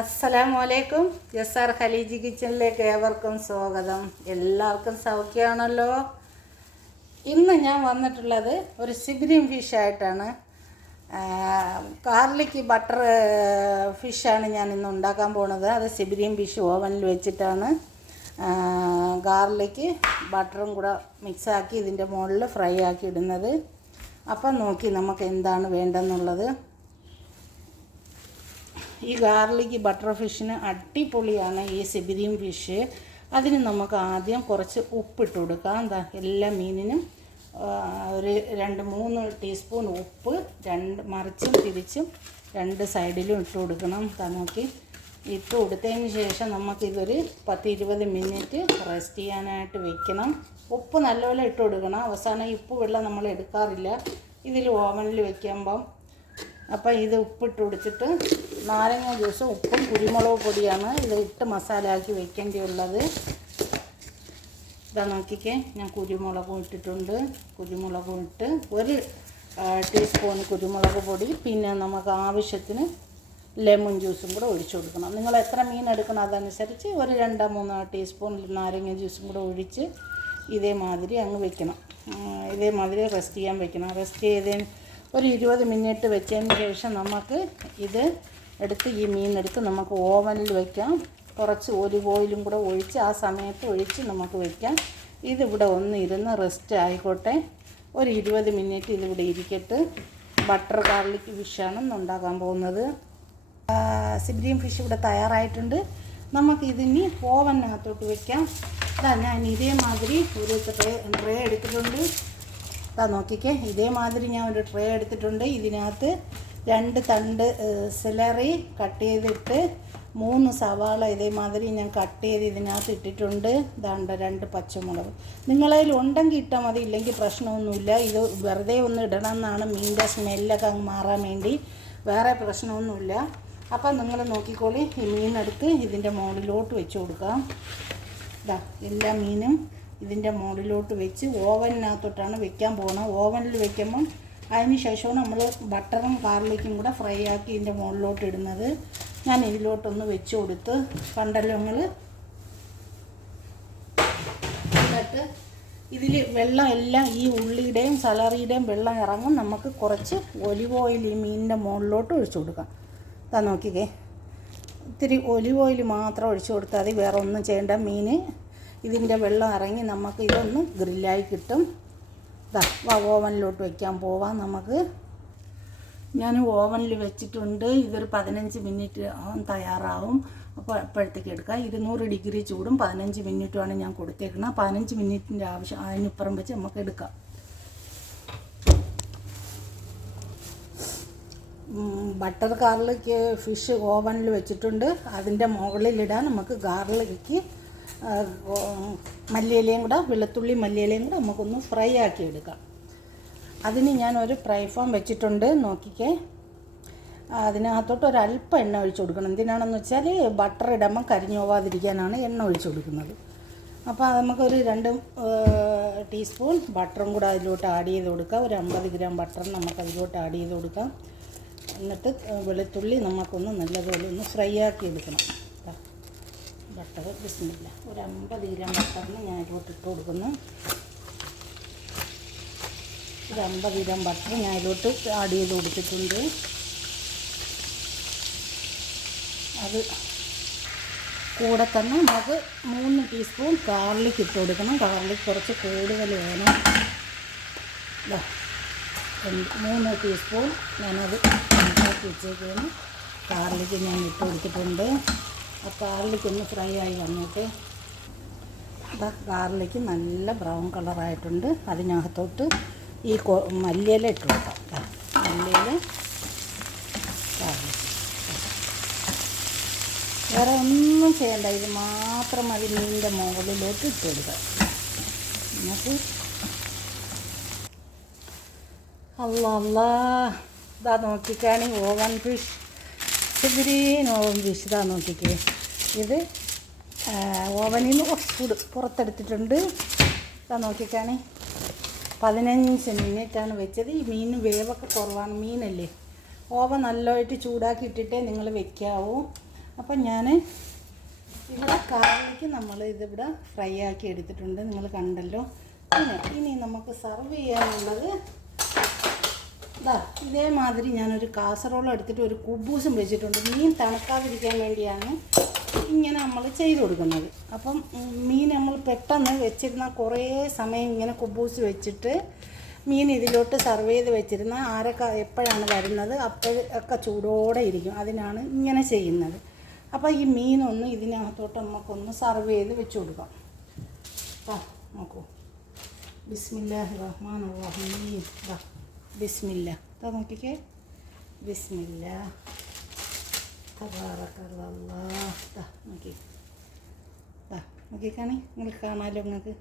അസ്സലാമലൈക്കും. എസ്.ആർ ഖലീജി കിച്ചണിലേക്ക് ഏവർക്കും സ്വാഗതം. എല്ലാവർക്കും സൗഖ്യമാണല്ലോ. ഇന്ന് ഞാൻ വന്നിട്ടുള്ളത് ഒരു സിബ്രിയും ഫിഷായിട്ടാണ്. ഗാർലിക് ബട്ടർ ഫിഷാണ് ഞാൻ ഇന്ന് ഉണ്ടാക്കാൻ പോണത്. അത് സിബ്രിയും ഫിഷ് ഓവനിൽ വെച്ചിട്ടാണ് ഗാർലിക് ബട്ടറും കൂടെ മിക്സാക്കി ഇതിൻ്റെ മുകളിൽ ഫ്രൈ ആക്കി ഇടുന്നത്. അപ്പം നോക്കി നമുക്ക് എന്താണ് വേണ്ടതെന്നുള്ളത്. ഈ ഗാർലിക് ബട്ടർ ഫിഷിന് അടിപൊളിയാണ് ഈ സിബിരിയും ഫിഷ്. അതിന് നമുക്ക് ആദ്യം കുറച്ച് ഉപ്പിട്ട് കൊടുക്കാം. എന്താ എല്ലാ മീനിനും ഒരു 2-3 ടീസ്പൂൺ ഉപ്പ് മറിച്ചും തിരിച്ചും 2 സൈഡിലും ഇട്ട് കൊടുക്കണം. നോക്കി ഇട്ട് കൊടുത്തതിന് ശേഷം നമുക്കിതൊരു 10-20 മിനിറ്റ് റെസ്റ്റ് ചെയ്യാനായിട്ട് വെക്കണം. ഉപ്പ് നല്ലപോലെ ഇട്ട് കൊടുക്കണം. അവസാനം ഉപ്പ് വെള്ളം നമ്മൾ എടുക്കാറില്ല ഇതിൽ ഓവനിൽ വെക്കുമ്പം. അപ്പം ഇത് ഉപ്പിട്ട് കൊടുത്തിട്ട് നാരങ്ങ ജ്യൂസും ഉപ്പും കുരുമുളക് പൊടിയാണ് ഇത് ഇട്ട് മസാല ആക്കി വെക്കേണ്ടിയുള്ളത്. ഇതാ നോക്കിക്കേ, ഞാൻ കുരുമുളകും ഇട്ടിട്ടുണ്ട്. കുരുമുളകും ഇട്ട് 1 ടീസ്പൂൺ കുരുമുളക് പൊടി, പിന്നെ നമുക്ക് ആവശ്യത്തിന് ലെമൺ ജ്യൂസും കൂടെ ഒഴിച്ചു കൊടുക്കണം. നിങ്ങൾ എത്ര മീൻ എടുക്കണം അതനുസരിച്ച് ഒരു 2-3 ടീസ്പൂൺ നാരങ്ങ ജ്യൂസും കൂടെ ഒഴിച്ച് ഇതേമാതിരി അങ്ങ് വെക്കണം. ഇതേമാതിരി റെസ്റ്റ് ചെയ്യാൻ വെക്കണം. റെസ്റ്റ് ചെയ്തതിന് ഒരു 20 മിനിറ്റ് വെച്ചതിന് ശേഷം നമുക്ക് ഇത് എടുത്ത് ഈ മീനെടുത്ത് നമുക്ക് ഓവനിൽ വയ്ക്കാം. കുറച്ച് ഒലിവ് ഓയിലും കൂടെ ഒഴിച്ച് ആ സമയത്ത് ഒഴിച്ച് നമുക്ക് വയ്ക്കാം. ഇതിവിടെ ഒന്ന് ഇരുന്ന് റെസ്റ്റ് ആയിക്കോട്ടെ. ഒരു 20 മിനിറ്റ് ഇതിവിടെ ഇരിക്കട്ട്. ബട്ടർ ഗാർലിക് ഫിഷാണ് ഉണ്ടാക്കാൻ പോകുന്നത്. സിബ്രിയും ഫിഷ് ഇവിടെ തയ്യാറായിട്ടുണ്ട്. നമുക്കിതിനി ഓവനകത്തോട്ട് വയ്ക്കാം. ഞാൻ ഇതേമാതിരി ഒരു ട്രേ എടുത്തിട്ടുണ്ട്. നോക്കിക്കേ, ഇതേമാതിരി ഞാൻ ഒരു ട്രേ എടുത്തിട്ടുണ്ട്. ഇതിനകത്ത് 2 തണ്ട് സെലറി കട്ട് ചെയ്തിട്ട് 3 സവാള ഇതേമാതിരി ഞാൻ കട്ട് ചെയ്ത് ഇതിനകത്ത് ഇട്ടിട്ടുണ്ട്. 2 പച്ചമുളക് നിങ്ങളതിൽ ഉണ്ടെങ്കിൽ ഇട്ടാൽ മതി, ഇല്ലെങ്കിൽ പ്രശ്നമൊന്നുമില്ല. ഇത് വെറുതെ ഒന്ന് ഇടണം എന്നാണ് മീനിൻ്റെ സ്മെല്ലൊക്കെ അങ്ങ് മാറാൻ വേണ്ടി, വേറെ പ്രശ്നമൊന്നുമില്ല. അപ്പം നിങ്ങൾ നോക്കിക്കോളി. ഈ മീനെടുത്ത് ഇതിൻ്റെ മുകളിലോട്ട് വെച്ച് കൊടുക്കാം. എല്ലാ മീനും ഇതിൻ്റെ മുകളിലോട്ട് വെച്ച് ഓവനിനകത്തോട്ടാണ് വെക്കാൻ പോകുന്നത്. ഓവനിൽ വെക്കുമ്പം അതിന് ശേഷമാണ് നമ്മൾ ബട്ടറും ഗാർലിക്കും കൂടെ ഫ്രൈ ആക്കി ഇതിൻ്റെ മുകളിലോട്ട് ഇടുന്നത്. ഞാൻ ഇതിലോട്ടൊന്ന് വെച്ച് കൊടുത്ത് കണ്ടല്ലോ നിങ്ങൾ. എന്നിട്ട് ഇതിൽ വെള്ളം എല്ലാം ഈ ഉള്ളിയുടെയും സലറിയുടെയും വെള്ളം ഇറങ്ങും. നമുക്ക് കുറച്ച് ഒലിവ് ഓയിൽ ഈ മീനിൻ്റെ മുകളിലോട്ട് ഒഴിച്ചു കൊടുക്കാം. നോക്കിക്കേ, ഇത്തിരി ഒലിവ് ഓയിൽ മാത്രം ഒഴിച്ചു കൊടുത്താൽ മതി, വേറെ ഒന്നും ചെയ്യേണ്ട. മീൻ ഇതിൻ്റെ വെള്ളം ഇറങ്ങി നമുക്ക് ഇതൊന്ന് ഗ്രില്ലായി കിട്ടും. ഓവനിലോട്ട് വയ്ക്കാൻ പോവാം നമുക്ക്. ഞാൻ ഓവനിൽ വെച്ചിട്ടുണ്ട്. ഇതൊരു 15 മിനിറ്റ് തയ്യാറാവും. അപ്പോൾ എപ്പോഴത്തേക്ക് എടുക്കാം. 200 ഡിഗ്രി ചൂടും 15 മിനിറ്റുമാണ് ഞാൻ കൊടുത്തേക്കുന്നത്. 15 മിനിറ്റിൻ്റെ ആവശ്യം, അതിനിപ്പുറം വെച്ച് നമുക്ക് എടുക്കാം. ബട്ടർ ഗാർലിക് ഫിഷ് ഓവനിൽ വെച്ചിട്ടുണ്ട്. അതിൻ്റെ മുകളിലിടാൻ നമുക്ക് ഗാർലിക്ക് മല്ലിയിലയും കൂടെ, വെളുത്തുള്ളി മല്ലിയിലയും കൂടെ നമുക്കൊന്ന് ഫ്രൈ ആക്കി എടുക്കാം. അതിന് ഞാനൊരു ഫ്രൈ പാൻ വെച്ചിട്ടുണ്ട്. നോക്കിക്കേ, അതിനകത്തോട്ട് ഒരല്പം എണ്ണ ഒഴിച്ചു കൊടുക്കണം. എന്തിനാണെന്ന് വെച്ചാൽ ബട്ടർ ഇടുമ്പം കരിഞ്ഞു പോവാതിരിക്കാനാണ് എണ്ണ ഒഴിച്ചു കൊടുക്കുന്നത്. അപ്പോൾ നമുക്കൊരു 2 ടീസ്പൂൺ ബട്ടറും കൂടെ അതിലോട്ട് ആഡ് ചെയ്ത് കൊടുക്കാം. ഒരു 50 ഗ്രാം ബട്ടർ നമുക്ക് അതിലോട്ട് ആഡ് ചെയ്ത് കൊടുക്കാം. എന്നിട്ട് വെളുത്തുള്ളി നമുക്കൊന്ന് നല്ലപോലെ ഒന്ന് ഫ്രൈ ആക്കി എടുക്കണം. ബട്ടർ ബിസ്മില്ല, ഒരു 50 ഗ്രാം ബട്ടറിന് ഞാൻ ഇതിലോട്ട് ഇട്ട് കൊടുക്കുന്നു. ഒരു 50 ഗ്രാം ബട്ടർ ഞാൻ ഇതിലോട്ട് ആഡ് ചെയ്ത് കൊടുത്തിട്ടുണ്ട്. അത് കൂടെ തന്നെ നമുക്ക് 3 ടീസ്പൂൺ ഗാർലിക് ഇട്ട് കൊടുക്കണം. ഗാർലിക് കുറച്ച് കൂടുതൽ വേണം. 3 ടീസ്പൂൺ ഞാനത് ഉണ്ടാക്കി വെച്ചേക്കാണ്. ഗാർലിക്ക് ഞാൻ ഇട്ട് കൊടുത്തിട്ടുണ്ട്. ആ ഗാർലിക്ക് ഒന്ന് ഫ്രൈ ആയി വന്നിട്ട് ഗാർലിക്ക് നല്ല ബ്രൗൺ കളറായിട്ടുണ്ട്. അതിനകത്തോട്ട് ഈ മല്ലിയില ഇട്ട് കൊടുക്കാം. മല്ലിയില, ഗാർലിക്ക്, വേറെ ഒന്നും ചെയ്യണ്ട. ഇത് മാത്രം മതി മീനിൻ്റെ മുകളിലോട്ട് ഇട്ട് കൊടുക്കാം. എന്നിട്ട് ഇതാ നോക്കിക്കാണ് oven fish, green oven fish. ഇതാ നോക്കിക്കേ, ഇത് ഓവനിൽ നിന്ന് കുറച്ച് പുറത്തെടുത്തിട്ടുണ്ട്. ഇതാ നോക്കിക്കാണ് 15 മിനിറ്റാണ് വെച്ചത്. ഈ മീൻ വേവൊക്കെ കുറവാണ്, മീനല്ലേ. ഓവൻ നല്ലതായിട്ട് ചൂടാക്കി ഇട്ടിട്ടേ നിങ്ങൾ വെക്കാവൂ. അപ്പം ഞാൻ ഇവിടെ കാറിലേക്ക് നമ്മൾ ഇതിവിടെ ഫ്രൈ ആക്കി എടുത്തിട്ടുണ്ട്, നിങ്ങൾ കണ്ടല്ലോ. ഇനി നമുക്ക് സർവ് ചെയ്യാനുള്ളത് ഇതേമാതിരി ഞാനൊരു കാസറോൾ എടുത്തിട്ട് ഒരു കുബൂസും വെച്ചിട്ടുണ്ട്. മീൻ തണുക്കാതിരിക്കാൻ വേണ്ടിയാണ് ഇങ്ങനെ നമ്മൾ ചെയ്ത് കൊടുക്കുന്നത്. അപ്പം മീൻ നമ്മൾ പെട്ടെന്ന് വെച്ചിരുന്ന കുറേ സമയം ഇങ്ങനെ കുബൂസ് വെച്ചിട്ട് മീൻ ഇതിലോട്ട് സർവ് ചെയ്ത് വെച്ചിരുന്ന ആരൊക്കെ എപ്പോഴാണ് വരുന്നത് അപ്പോഴൊക്കെ ചൂടോടെ ഇരിക്കും. അതിനാണ് ഇങ്ങനെ ചെയ്യുന്നത്. അപ്പോൾ ഈ മീനൊന്ന് ഇതിനകത്തോട്ട് നമുക്കൊന്ന് സർവ് ചെയ്ത് വെച്ച് കൊടുക്കാം. നോക്കൂ, ബിസ്മില്ലാഹിർ റഹ്മാനിർ റഹീം. ബിസ്മില്ല, നോക്കിക്കേ, ബിസ്മില്ല, തബാറകല്ലാഹ്. നോക്കിക്കാണി, നിങ്ങൾ കാണാമല്ലോ നിങ്ങൾക്ക്.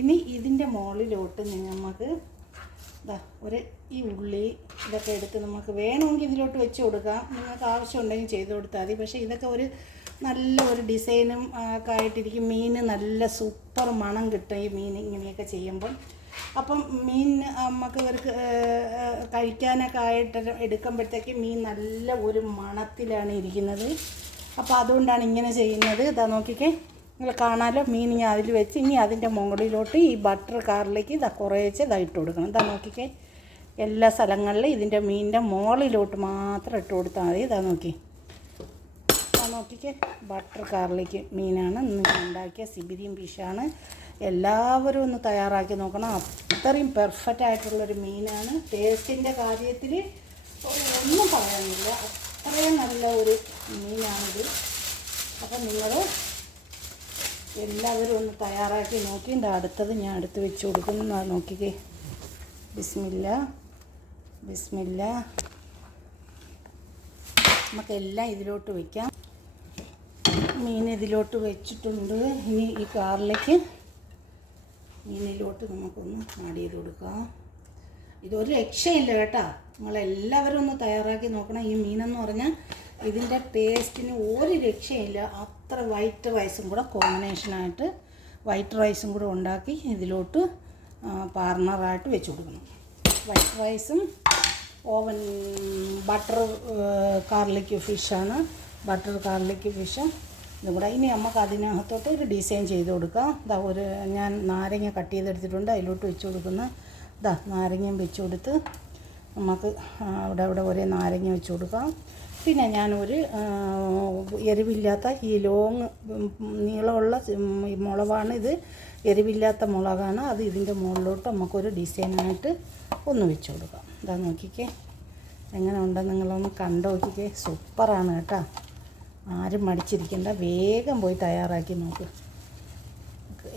ഇനി ഇതിൻ്റെ മുകളിലോട്ട് നമുക്ക് ഈ ഉള്ളി ഇതൊക്കെ എടുത്ത് നമുക്ക് വേണമെങ്കിൽ ഇതിലോട്ട് വെച്ച് കൊടുക്കാം. നിങ്ങൾക്ക് ആവശ്യമുണ്ടെങ്കിൽ ചെയ്ത് കൊടുത്താൽ മതി. പക്ഷേ ഇതൊക്കെ ഒരു നല്ല ഒരു ഡിസൈനും ഒക്കെ ആയിട്ടിരിക്കും. മീൻ നല്ല സൂപ്പർ മണം കിട്ടും ഈ മീൻ ഇങ്ങനെയൊക്കെ ചെയ്യുമ്പം. അപ്പം മീൻ നമുക്ക് ഇവർക്ക് കഴിക്കാനൊക്കെ ആയിട്ട് എടുക്കുമ്പോഴത്തേക്ക് മീൻ നല്ല ഒരു മണത്തിലാണ് ഇരിക്കുന്നത്. അപ്പോൾ അതുകൊണ്ടാണ് ഇങ്ങനെ ചെയ്യുന്നത്. നോക്കിക്കേ, നിങ്ങൾ കാണാമല്ലോ. മീൻ ഇനി അതിൽ വെച്ച് ഇനി അതിൻ്റെ മുകളിലോട്ട് ഈ ബട്ടർ കാറിലേക്ക് കുറേച്ച് ഇട്ട് കൊടുക്കണം. നോക്കിക്കേ, എല്ലാ സ്ഥലങ്ങളിലും ഇതിൻ്റെ മീനിൻ്റെ മുകളിലോട്ട് മാത്രം ഇട്ട് കൊടുത്താൽ മതി. നോക്കി, നോക്കിക്കേ, ബട്ടർ കാറിലേക്ക് മീനാണ് ഇന്ന് ഉണ്ടാക്കിയ സിബിരിയും ഫിഷാണ്. എല്ലാവരും ഒന്ന് തയ്യാറാക്കി നോക്കണം. അത്രയും പെർഫെക്റ്റ് ആയിട്ടുള്ളൊരു മീനാണ്. ടേസ്റ്റിൻ്റെ കാര്യത്തിൽ ഒന്നും പറയാനില്ല, അത്രയും നല്ല ഒരു മീനാണിത്. അപ്പം നിങ്ങൾ എല്ലാവരും ഒന്ന് തയ്യാറാക്കി നോക്കി. അടുത്തത് ഞാൻ എടുത്ത് വെച്ച് കൊടുക്കുന്നു. നോക്കിക്കേ, ബിസ്മില്ല, ബിസ്മില്ല. നമുക്കെല്ലാം ഇതിലോട്ട് വയ്ക്കാം. മീൻ ഇതിലോട്ട് വെച്ചിട്ടുണ്ട്. ഇനി ഈ കാറിലേക്ക് മീനിലോട്ട് നമുക്കൊന്ന് ആഡ് ചെയ്ത് കൊടുക്കാം. ഇതൊരു രക്ഷയില്ല കേട്ടോ. നിങ്ങളെല്ലാവരും ഒന്ന് തയ്യാറാക്കി നോക്കണം. ഈ മീനെന്ന് പറഞ്ഞാൽ ഇതിൻ്റെ ടേസ്റ്റിന് ഒരു രക്ഷയില്ല. അത്ര വൈറ്റ് റൈസും കൂടെ കോമ്പിനേഷനായിട്ട് വൈറ്റ് റൈസും കൂടെ ഉണ്ടാക്കി ഇതിലോട്ട് പാർട്ണറായിട്ട് വെച്ച് കൊടുക്കണം. വൈറ്റ് റൈസും ഓവൻ ബട്ടർ കാർലിക് ഫിഷാണ്. ബട്ടർ കാർലിക് ഫിഷ് ഇതും കൂടെ. ഇനി നമുക്ക് അതിനകത്തോട്ട് ഒരു ഡിസൈൻ ചെയ്ത് കൊടുക്കാം. ഞാൻ നാരങ്ങ കട്ട് ചെയ്തെടുത്തിട്ടുണ്ട്, അതിലോട്ട് വെച്ച് കൊടുക്കുന്ന നാരങ്ങയും വെച്ച് കൊടുത്ത് നമുക്ക് അവിടെ ഒരേ നാരങ്ങ വെച്ച് കൊടുക്കാം. പിന്നെ ഞാനൊരു എരിവില്ലാത്ത ഈ ലോങ് നീളമുള്ള മുളകാണ് ഇത്. എരിവില്ലാത്ത മുളകാണ് അത്. ഇതിൻ്റെ മുകളിലോട്ട് നമുക്കൊരു ഡിസൈനായിട്ട് ഒന്ന് വെച്ച് കൊടുക്കാം. നോക്കിക്കേ, എങ്ങനെ ഉണ്ടെന്ന് നിങ്ങളൊന്ന് കണ്ടു നോക്കിക്കേ. സൂപ്പറാണ് കേട്ടോ. ആരും മടിച്ചിരിക്കേണ്ട, വേഗം പോയി തയ്യാറാക്കി നോക്ക്.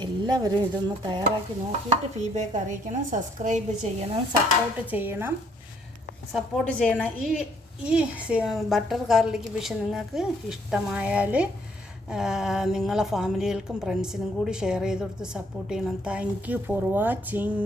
എല്ലാവരും ഇതൊന്ന് തയ്യാറാക്കി നോക്കിയിട്ട് ഫീഡ്ബാക്ക് അറിയിക്കണം. സബ്സ്ക്രൈബ് ചെയ്യണം, സപ്പോർട്ട് ചെയ്യണം. ഈ ബട്ടർ ഗാർലിക് ഫിഷ് നിങ്ങൾക്ക് ഇഷ്ടമായാൽ നിങ്ങളെ ഫാമിലികൾക്കും ഫ്രണ്ട്സിനും കൂടി ഷെയർ ചെയ്ത് കൊടുത്ത് സപ്പോർട്ട് ചെയ്യണം. Thank you for watching.